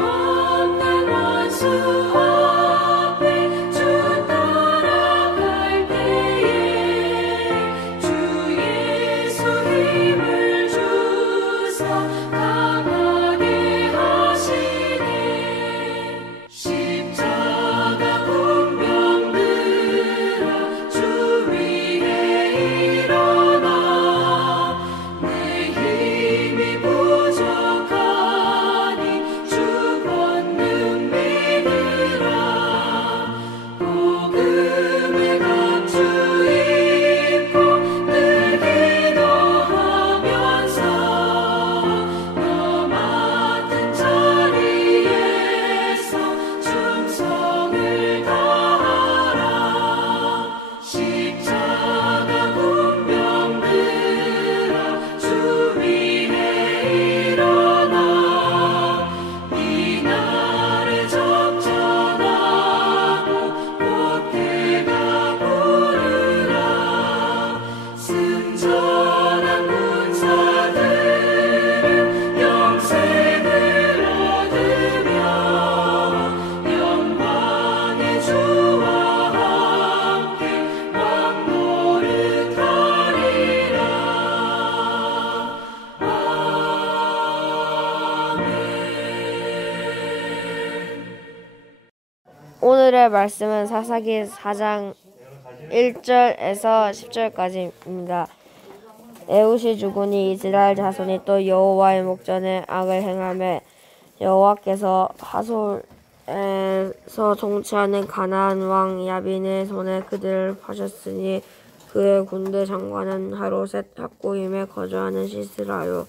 없는 원수 앞에 주 따라갈 때에 주 예수 힘을 주사 강하게 하시네. 십자가 군병들아 주 위에 일어나. 내 힘이 부족하니 주 권능 믿으라. 복음의 갑주 입고 늘 기도하면서 너 맡은 자리에서 충성을 다하라. 십자가 군병들아 주 위에 일어나. 이날에 적전하고 보태가 부르라. 승전한 군사들은 영생을 얻으며 영광의 주와 함께 왕노릇하리라. 오늘의 말씀은 사사기 4장 1절에서 10절까지입니다. 에훗이 죽으니 이스라엘 자손이 또 여호와의 목전에 악을 행하며 여호와께서 하솔에서 통치하는 가나안 왕 야빈의 손에 그들을 파셨으니 그의 군대 장관은 하로셋 학고임에 거주하는 시스라요.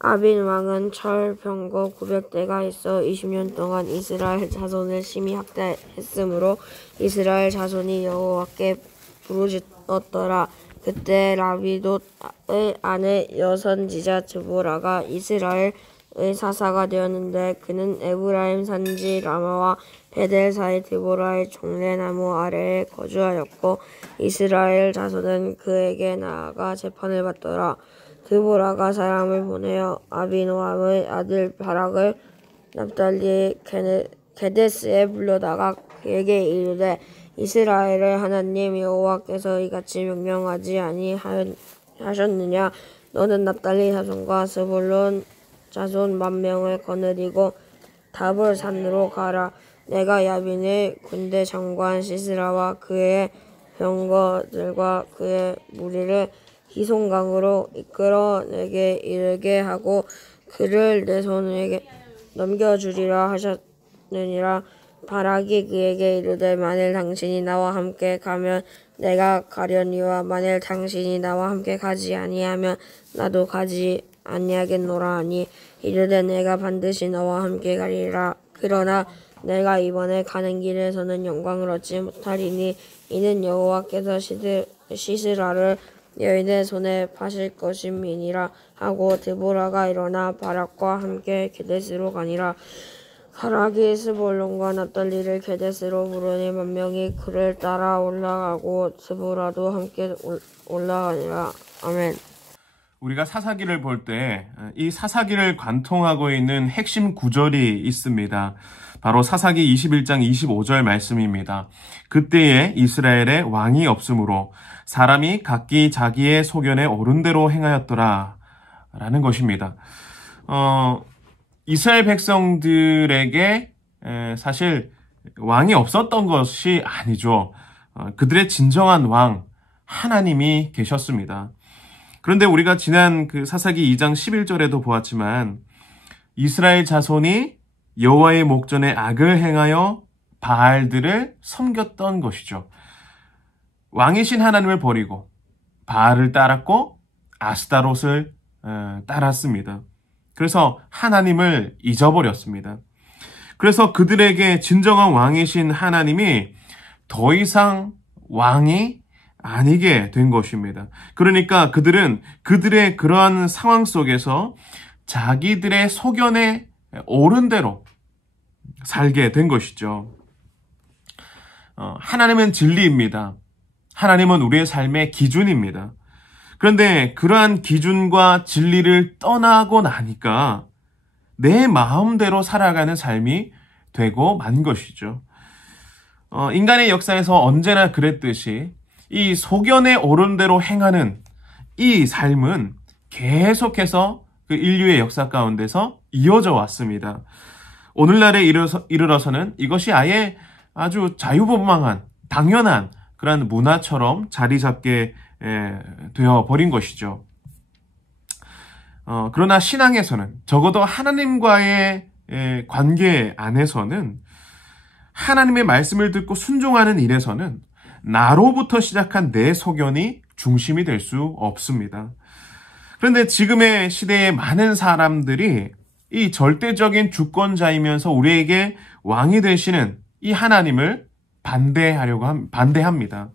아빈 왕은 철, 병거 900대가 있어 20년 동안 이스라엘 자손을 심히 학대했으므로 이스라엘 자손이 여호와께 부르짖었더라. 그때 라비돗의 아내 여선지자 드보라가 이스라엘의 사사가 되었는데 그는 에브라임 산지 라마와 베델 사이 드보라의 종려나무 아래에 거주하였고 이스라엘 자손은 그에게 나아가 재판을 받더라. 드보라가 사람을 보내어 아비노함의 아들 바락을 납달리 게데스에 불러다가 그에게 이르되 이스라엘의 하나님 여호와께서 이같이 명령하지 아니하셨느냐. 너는 납달리 자손과 스불론 자손 10,000명을 거느리고 다볼 산으로 가라. 내가 야빈의 군대 장관 시스라와 그의 병거들과 그의 무리를 기송강으로 이끌어 내게 이르게 하고 그를 내 손에게 넘겨주리라 하셨느니라. 바락이 그에게 이르되 만일 당신이 나와 함께 가면 내가 가려니와 만일 당신이 나와 함께 가지 아니하면 나도 가지 아니하겠노라 하니 이르되 내가 반드시 너와 함께 가리라. 그러나 내가 이번에 가는 길에서는 영광을 얻지 못하리니 이는 여호와께서 시스라를 너희의 손에 파실 것임이니라 하고 드보라가 일어나 바락과 함께 게데스로 가니라. 바락이 스불론과 납달리를 게데스로 부르니 10,000명이 그를 따라 올라가고 드보라도 함께 올라가니라. 아멘. 우리가 사사기를 볼 때 이 사사기를 관통하고 있는 핵심 구절이 있습니다. 바로 사사기 21장 25절 말씀입니다. 그때에 이스라엘에 왕이 없으므로 사람이 각기 자기의 소견에 옳은 대로 행하였더라 라는 것입니다. 이스라엘 백성들에게 사실 왕이 없었던 것이 아니죠. 그들의 진정한 왕 하나님이 계셨습니다. 그런데 우리가 지난 그 사사기 2장 11절에도 보았지만 이스라엘 자손이 여호와의 목전에 악을 행하여 바알들을 섬겼던 것이죠. 왕이신 하나님을 버리고 바알을 따랐고 아스타롯을 따랐습니다. 그래서 하나님을 잊어버렸습니다. 그래서 그들에게 진정한 왕이신 하나님이 더 이상 왕이 아니게 된 것입니다. 그러니까 그들은 그들의 그러한 상황 속에서 자기들의 소견에 옳은 대로 살게 된 것이죠. 하나님은 진리입니다. 하나님은 우리의 삶의 기준입니다. 그런데 그러한 기준과 진리를 떠나고 나니까 내 마음대로 살아가는 삶이 되고 만 것이죠. 인간의 역사에서 언제나 그랬듯이 이 소견에 오른 대로 행하는 이 삶은 계속해서 그 인류의 역사 가운데서 이어져 왔습니다. 오늘날에 이르러서는 이것이 아예 아주 자유분방한 당연한 그런 문화처럼 자리 잡게 되어버린 것이죠. 그러나 신앙에서는 적어도 하나님과의 관계 안에서는 하나님의 말씀을 듣고 순종하는 일에서는 나로부터 시작한 내 소견이 중심이 될 수 없습니다. 그런데 지금의 시대에 많은 사람들이 이 절대적인 주권자이면서 우리에게 왕이 되시는 이 하나님을 반대합니다.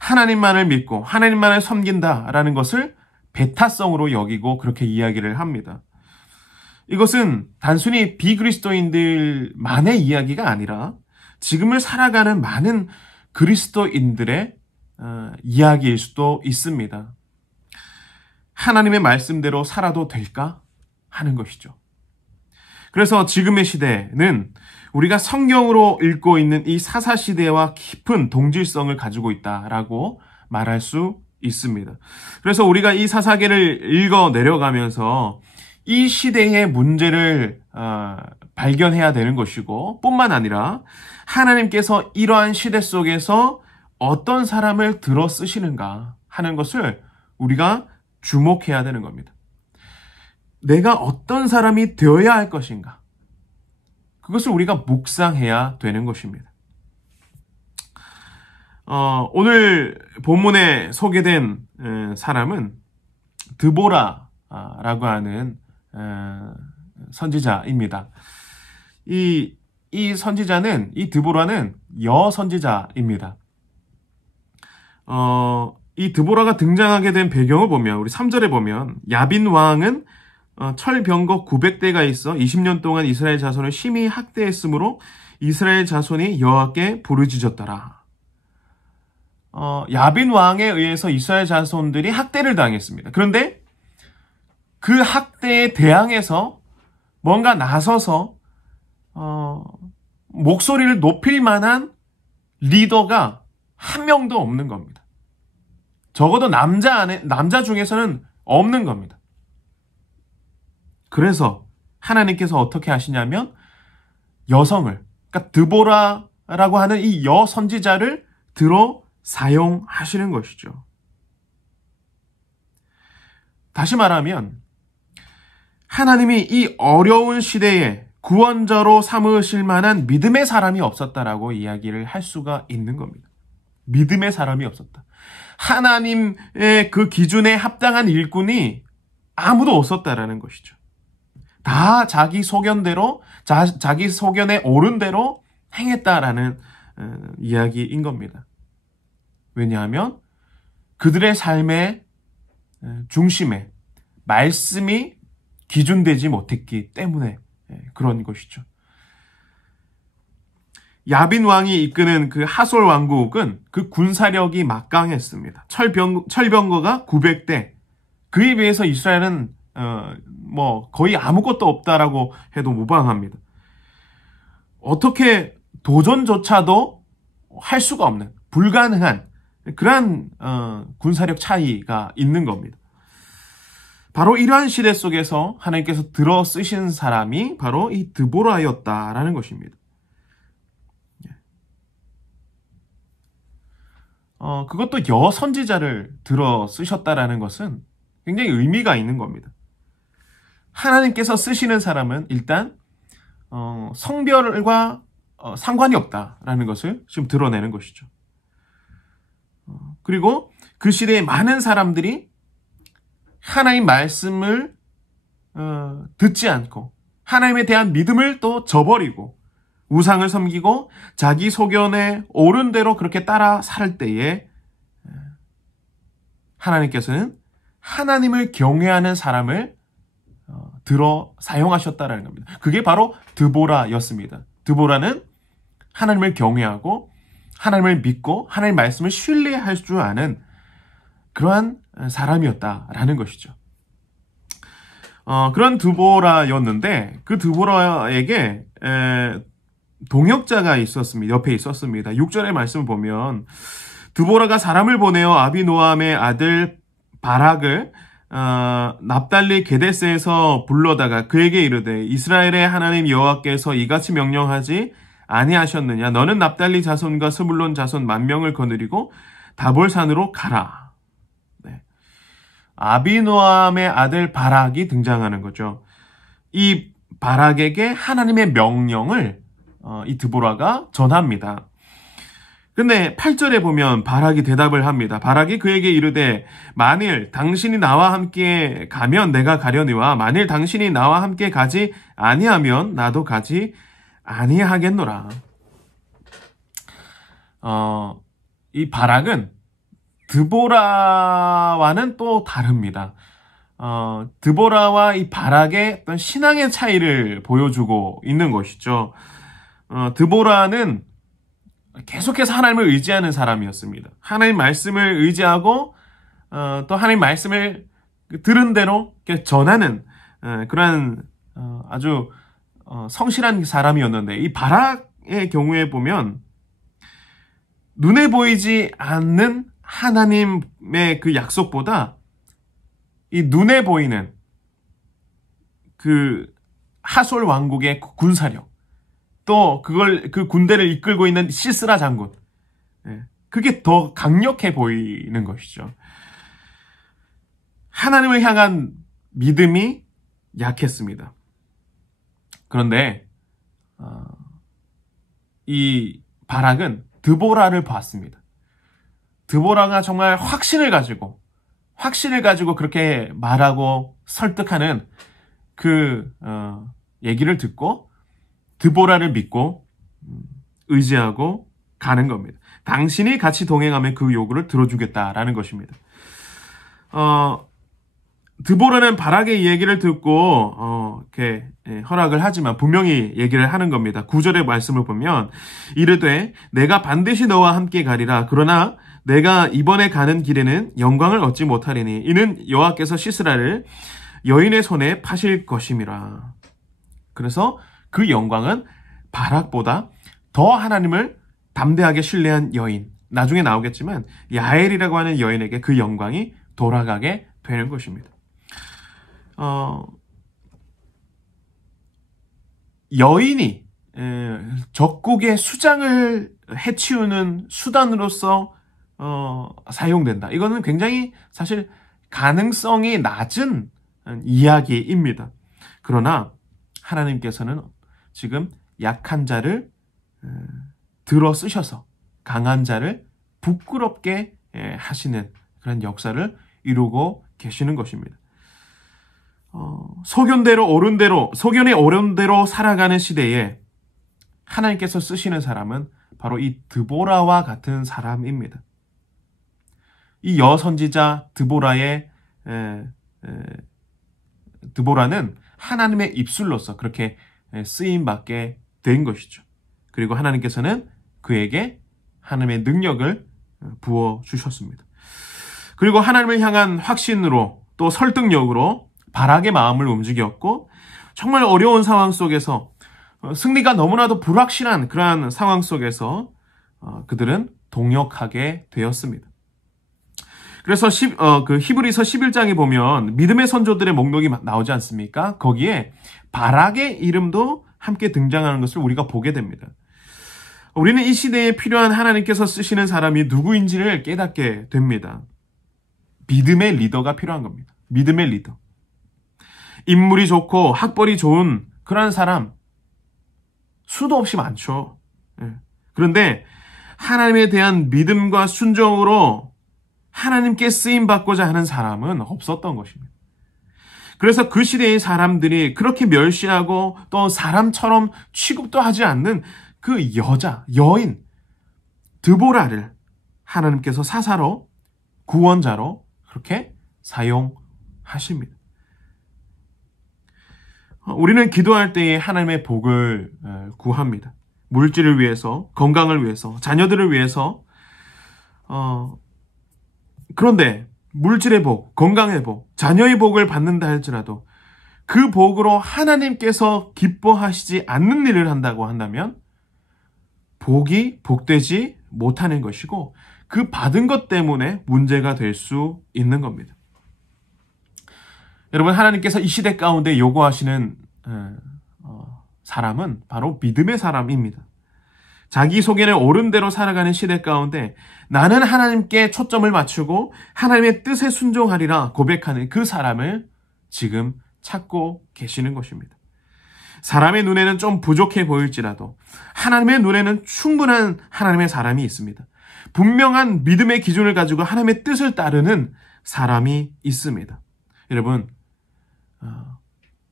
하나님만을 믿고 하나님만을 섬긴다라는 것을 배타성으로 여기고 그렇게 이야기를 합니다. 이것은 단순히 비그리스도인들만의 이야기가 아니라 지금을 살아가는 많은 그리스도인들의 이야기일 수도 있습니다. 하나님의 말씀대로 살아도 될까 하는 것이죠. 그래서 지금의 시대는 우리가 성경으로 읽고 있는 이 사사시대와 깊은 동질성을 가지고 있다라고 말할 수 있습니다. 그래서 우리가 이 사사기를 읽어 내려가면서 이 시대의 문제를 발견해야 되는 것이고 뿐만 아니라 하나님께서 이러한 시대 속에서 어떤 사람을 들어 쓰시는가 하는 것을 우리가 주목해야 되는 겁니다. 내가 어떤 사람이 되어야 할 것인가? 그것을 우리가 묵상해야 되는 것입니다. 오늘 본문에 소개된 사람은 드보라라고 하는 선지자입니다. 이 선지자는, 이 드보라는 여선지자입니다. 이 드보라가 등장하게 된 배경을 보면, 우리 3절에 보면, 야빈 왕은 철병거 900대가 있어 20년 동안 이스라엘 자손을 심히 학대했으므로 이스라엘 자손이 여호와께 부르짖었더라. 야빈 왕에 의해서 이스라엘 자손들이 학대를 당했습니다. 그런데 그 학대에 대항해서 뭔가 나서서 목소리를 높일 만한 리더가 한 명도 없는 겁니다. 적어도 남자 중에서는 없는 겁니다. 그래서 하나님께서 어떻게 하시냐면 여성을, 그러니까 드보라라고 하는 이 여선지자를 들어 사용하시는 것이죠. 다시 말하면 하나님이 이 어려운 시대에 구원자로 삼으실 만한 믿음의 사람이 없었다라고 이야기를 할 수가 있는 겁니다. 믿음의 사람이 없었다. 하나님의 그 기준에 합당한 일꾼이 아무도 없었다라는 것이죠. 다 자기 소견대로, 자기 소견에 옳은 대로 행했다라는 이야기인 겁니다. 왜냐하면 그들의 삶의 중심에 말씀이 기준되지 못했기 때문에 그런 것이죠. 야빈 왕이 이끄는 그 하솔 왕국은 그 군사력이 막강했습니다. 철병거가 900대. 그에 비해서 이스라엘은 거의 아무것도 없다라고 해도 무방합니다. 어떻게 도전조차도 할 수가 없는, 불가능한 그러한 군사력 차이가 있는 겁니다. 바로 이러한 시대 속에서 하나님께서 들어 쓰신 사람이 바로 이 드보라였다라는 것입니다. 그것도 여선지자를 들어 쓰셨다라는 것은 굉장히 의미가 있는 겁니다. 하나님께서 쓰시는 사람은 일단 성별과 상관이 없다라는 것을 지금 드러내는 것이죠. 그리고 그 시대에 많은 사람들이 하나님 말씀을 듣지 않고 하나님에 대한 믿음을 또 저버리고 우상을 섬기고 자기 소견에 옳은 대로 그렇게 따라 살 때에 하나님께서는 하나님을 경외하는 사람을 들어 사용하셨다라는 겁니다. 그게 바로 드보라였습니다. 드보라는 하나님을 경외하고 하나님을 믿고 하나님의 말씀을 신뢰할 줄 아는 그러한 사람이었다라는 것이죠. 그런 드보라였는데 그 드보라에게 동역자가 있었습니다. 옆에 있었습니다. 6절의 말씀을 보면 드보라가 사람을 보내어 아비노함의 아들 바락을 납달리 게데스에서 불러다가 그에게 이르되 이스라엘의 하나님 여호와께서 이같이 명령하지 아니하셨느냐 너는 납달리 자손과 스불론 자손 10,000명을 거느리고 다볼산으로 가라. 네. 아비노함의 아들 바락이 등장하는 거죠. 이 바락에게 하나님의 명령을 이 드보라가 전합니다. 근데 8절에 보면 바락이 대답을 합니다. 바락이 그에게 이르되 만일 당신이 나와 함께 가면 내가 가려니와 만일 당신이 나와 함께 가지 아니하면 나도 가지 아니하겠노라. 이 바락은 드보라와는 또 다릅니다. 드보라와 이 바락의 어떤 신앙의 차이를 보여주고 있는 것이죠. 드보라는 계속해서 하나님을 의지하는 사람이었습니다. 하나님 말씀을 의지하고 또 하나님 말씀을 들은 대로 전하는 그런 아주 성실한 사람이었는데 이 바락의 경우에 보면 눈에 보이지 않는 하나님의 그 약속보다 이 눈에 보이는 그 하솔 왕국의 군사력 또 그 군대를 이끌고 있는 시스라 장군 그게 더 강력해 보이는 것이죠. 하나님을 향한 믿음이 약했습니다. 그런데 이 바락은 드보라를 봤습니다. 드보라가 정말 확신을 가지고 그렇게 말하고 설득하는 그 얘기를 듣고 드보라를 믿고 의지하고 가는 겁니다. 당신이 같이 동행하면 그 요구를 들어주겠다라는 것입니다. 드보라는 바락의 얘기를 듣고 이렇게 허락을 하지만 분명히 얘기를 하는 겁니다. 9절의 말씀을 보면 이르되 내가 반드시 너와 함께 가리라. 그러나 내가 이번에 가는 길에는 영광을 얻지 못하리니 이는 여호와께서 시스라를 여인의 손에 파실 것임이라. 그래서 그 영광은 바락보다 더 하나님을 담대하게 신뢰한 여인, 나중에 나오겠지만 야엘이라고 하는 여인에게 그 영광이 돌아가게 되는 것입니다. 여인이 적국의 수장을 해치우는 수단으로서 사용된다. 이거는 굉장히 사실 가능성이 낮은 이야기입니다. 그러나 하나님께서는 지금 약한 자를 들어 쓰셔서 강한 자를 부끄럽게 하시는 그런 역사를 이루고 계시는 것입니다. 소견대로 옳은 대로, 소견에 옳은 대로 살아가는 시대에 하나님께서 쓰시는 사람은 바로 이 드보라와 같은 사람입니다. 이 여선지자 드보라는 하나님의 입술로서 그렇게 쓰임받게 된 것이죠. 그리고 하나님께서는 그에게 하나님의 능력을 부어주셨습니다. 그리고 하나님을 향한 확신으로 또 설득력으로 바락의 마음을 움직였고 정말 어려운 상황 속에서 승리가 너무나도 불확실한 그러한 상황 속에서 그들은 동역하게 되었습니다. 그래서 히브리서 11장에 보면 믿음의 선조들의 목록이 나오지 않습니까? 거기에 바락의 이름도 함께 등장하는 것을 우리가 보게 됩니다. 우리는 이 시대에 필요한 하나님께서 쓰시는 사람이 누구인지를 깨닫게 됩니다. 믿음의 리더가 필요한 겁니다. 믿음의 리더. 인물이 좋고 학벌이 좋은 그런 사람 수도 없이 많죠. 그런데 하나님에 대한 믿음과 순종으로 하나님께 쓰임받고자 하는 사람은 없었던 것입니다. 그래서 그 시대의 사람들이 그렇게 멸시하고 또 사람처럼 취급도 하지 않는 그 여인, 드보라를 하나님께서 사사로, 구원자로 그렇게 사용하십니다. 우리는 기도할 때에 하나님의 복을 구합니다. 물질을 위해서, 건강을 위해서, 자녀들을 위해서. 그런데 물질의 복, 건강의 복, 자녀의 복을 받는다 할지라도 그 복으로 하나님께서 기뻐하시지 않는 일을 한다고 한다면 복이 복되지 못하는 것이고 그 받은 것 때문에 문제가 될 수 있는 겁니다. 여러분, 하나님께서 이 시대 가운데 요구하시는 사람은 바로 믿음의 사람입니다. 자기 속에는 옳은 대로 살아가는 시대 가운데 나는 하나님께 초점을 맞추고 하나님의 뜻에 순종하리라 고백하는 그 사람을 지금 찾고 계시는 것입니다. 사람의 눈에는 좀 부족해 보일지라도 하나님의 눈에는 충분한 하나님의 사람이 있습니다. 분명한 믿음의 기준을 가지고 하나님의 뜻을 따르는 사람이 있습니다. 여러분,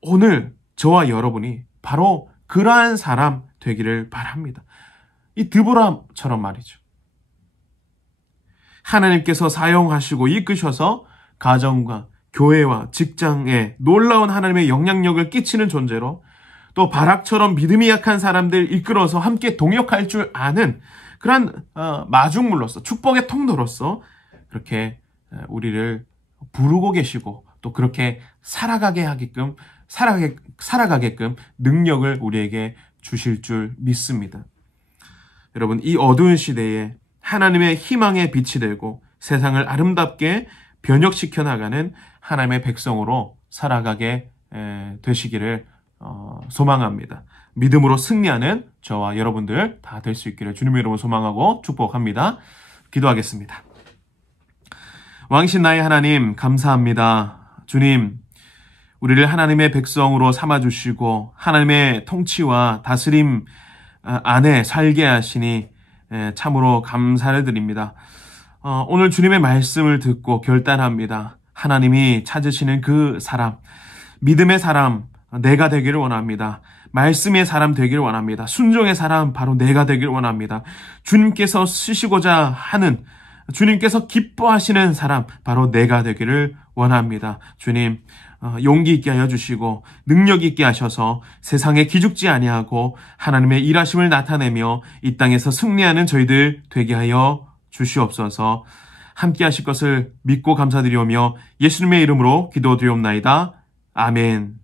오늘 저와 여러분이 바로 그러한 사람 되기를 바랍니다. 이 드보라처럼 말이죠. 하나님께서 사용하시고 이끄셔서 가정과 교회와 직장에 놀라운 하나님의 영향력을 끼치는 존재로 또 바락처럼 믿음이 약한 사람들 이끌어서 함께 동역할 줄 아는 그런 마중물로서 축복의 통로로서 그렇게 우리를 부르고 계시고 또 그렇게 살아가게끔 능력을 우리에게 주실 줄 믿습니다. 여러분, 이 어두운 시대에 하나님의 희망의 빛이 되고 세상을 아름답게 변혁시켜 나가는 하나님의 백성으로 살아가게 되시기를 소망합니다. 믿음으로 승리하는 저와 여러분들 다 될 수 있기를 주님의 이름으로 소망하고 축복합니다. 기도하겠습니다. 왕이신 나의 하나님, 감사합니다. 주님, 우리를 하나님의 백성으로 삼아주시고 하나님의 통치와 다스림 안에 살게 하시니 참으로 감사를 드립니다. 오늘 주님의 말씀을 듣고 결단합니다. 하나님이 찾으시는 그 사람, 믿음의 사람, 내가 되기를 원합니다. 말씀의 사람 되기를 원합니다. 순종의 사람, 바로 내가 되기를 원합니다. 주님께서 쓰시고자 하는, 주님께서 기뻐하시는 사람, 바로 내가 되기를 원합니다. 주님, 용기 있게 하여 주시고 능력 있게 하셔서 세상에 기죽지 아니하고 하나님의 일하심을 나타내며 이 땅에서 승리하는 저희들 되게 하여 주시옵소서. 함께 하실 것을 믿고 감사드리오며 예수님의 이름으로 기도드리옵나이다. 아멘.